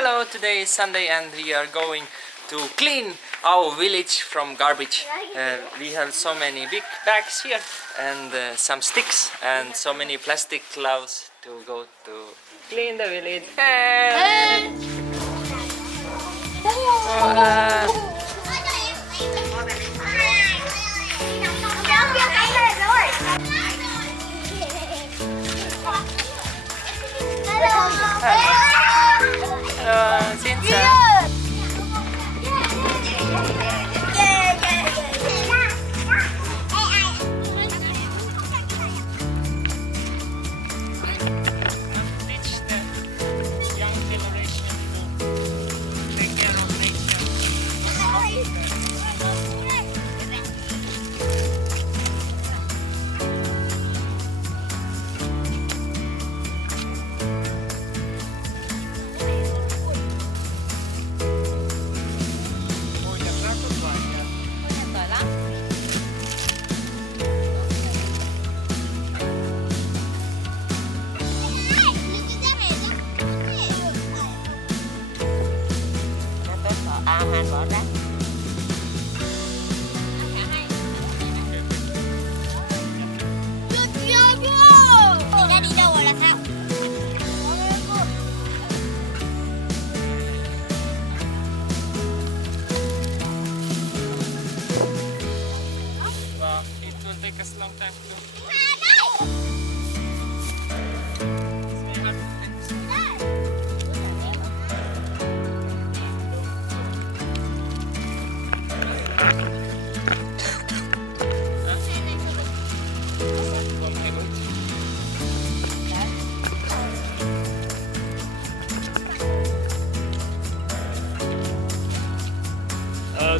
Hello, today is Sunday and we are going to clean our village from garbage. We have so many big bags here and some sticks and so many plastic gloves to go to clean the village. Hey! Xin chào.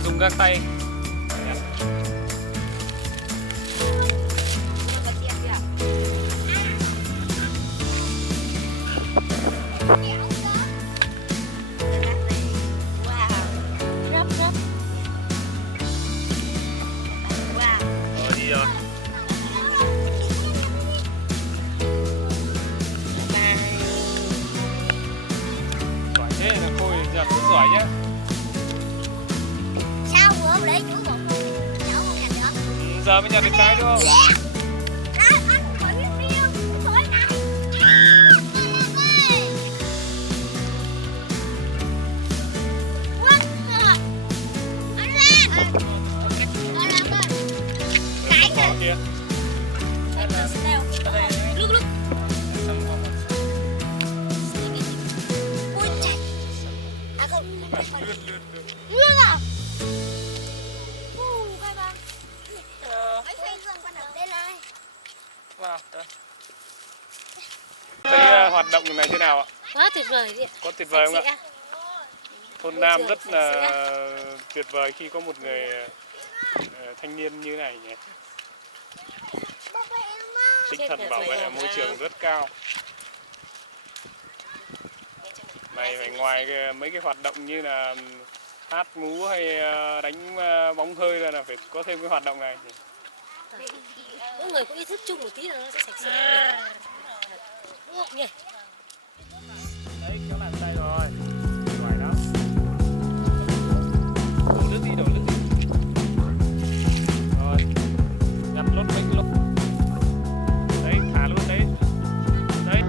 Dùng găng tay. Giỏi thế là Khôi giờ rất giỏi nhá. Giờ mới nhặt được cái đúng không? Thấy hoạt động này thế nào ạ? Quá tuyệt vời đi ạ. Có tuyệt vời không ạ? Thôn Nam rất là tuyệt vời khi có một người thanh niên như này nhỉ. Tinh thần bảo vệ môi trường rất cao. Này phải ngoài mấy cái hoạt động như là hát múa hay đánh bóng hơi là phải có thêm cái hoạt động này. Mỗi người có ý thức chung một tí là nó sẽ sạch sẽ. Đúng không nhỉ? Đấy, kéo bàn tay rồi. Giỏi đó. Đổ nước đi, đổ nước đi. Rồi. Nhặt lốt bánh lốt. Đấy, thả luôn đấy. Đấy.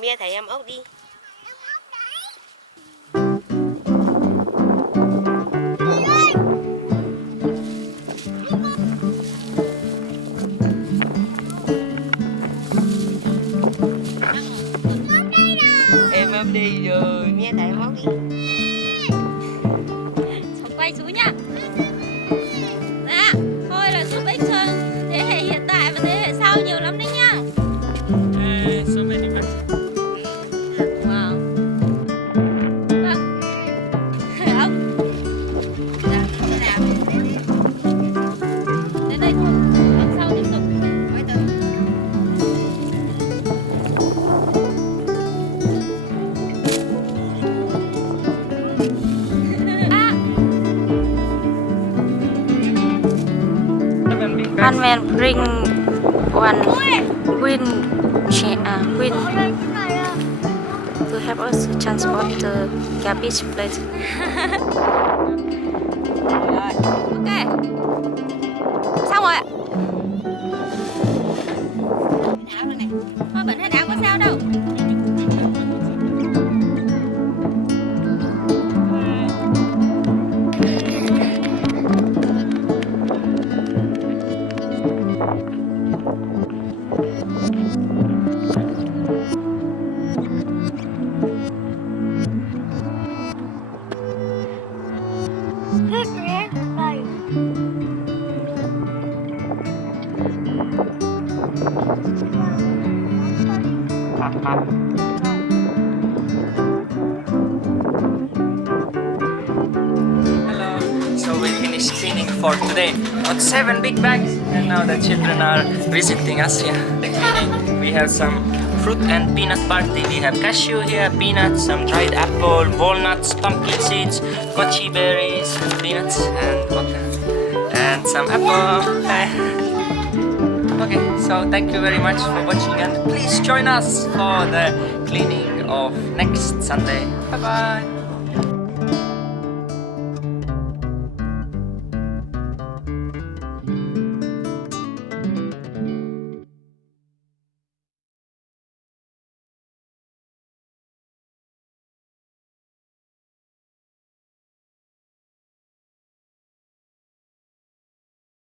Mia thấy em ốc đi. Em đi rồi, Mia thấy em ốc đi. Cháu quay chú nhá. Dạ, thôi là giúp ích cho thế hệ hiện tại và thế hệ sau nhiều lắm đấy nhá. So many bags. Wow. Vâng. Ông. Dạ, thế nào? Đến đây thôi. Lần sau tiếp tục. Quay tới. One man bring one wind to help us to transport the garbage plate. Ok. Xong rồi ạ. Thôi bẩn hết áo có sao đâu. Hello. So we finished cleaning for today. Got 7 big bags, and now the children are visiting us here. The cleaning. We have some fruit and peanut party. We have cashew here, peanuts, some dried apple, walnuts, pumpkin seeds, 𝗪𝗏𝗧𝗏 berries, peanuts, and water, and some apple. Okay, so thank you very much for watching, and please join us for the cleaning of next Sunday. Bye bye.